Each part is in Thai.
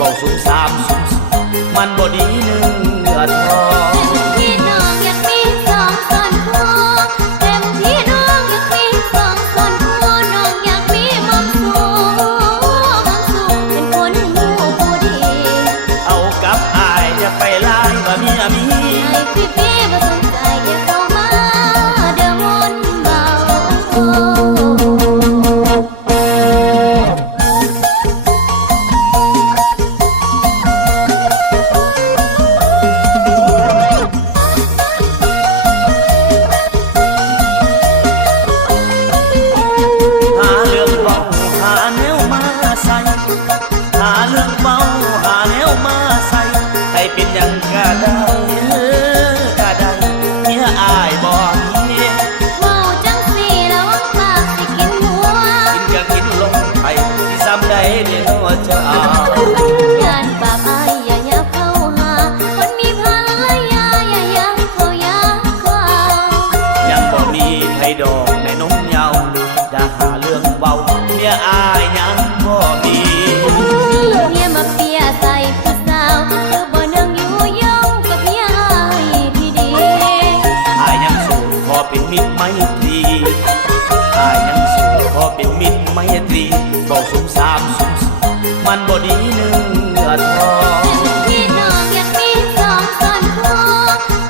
บอกสูงสามสูงมันบ่ดีเนื้อทองพี่น้องอยากมีสองส่วนคู่เต็มที่น้องอยากมีสองส่วนคู่น้องอยากมีมองสูงเป็นคนหูผู้ดีเอากับอายอย่าไปไล่ว่าเมียมีให้พี่บ่สนใจอย่าเข้ามาเดิมวนเบาเป็นยังกะได้เมียอายบอกนี่เว้าจังสิแล้วปากสิกินหัวกินก็กินลงไปที่ซ้ำใดเดี๋ยวจะเอาย่านปากอายอย่าเข้าหาคนมีภรรยาอย่าเข้ายาควายังบ่มีไผดอกในนมเยาอย่าหาเรื่องเบาเมียอายยังบ่มีเมียมาเปียใส่ผู้สาวเป็นมิตรไมตรีอายยังสู้พอเป็นมิตรไมตรีบอกสูงสามสูงมันบ่ดีเนื้อทองพี่น้องอยากมีสองส่วนคู่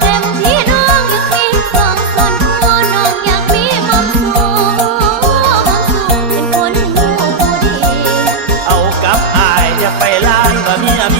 เต็มที่น้องอยากมีสองส่วนคู่น้องอยากมีมองสูงเป็นคนหูผู้ดีเอากับอายอย่าไปไล่ว่าเมียมี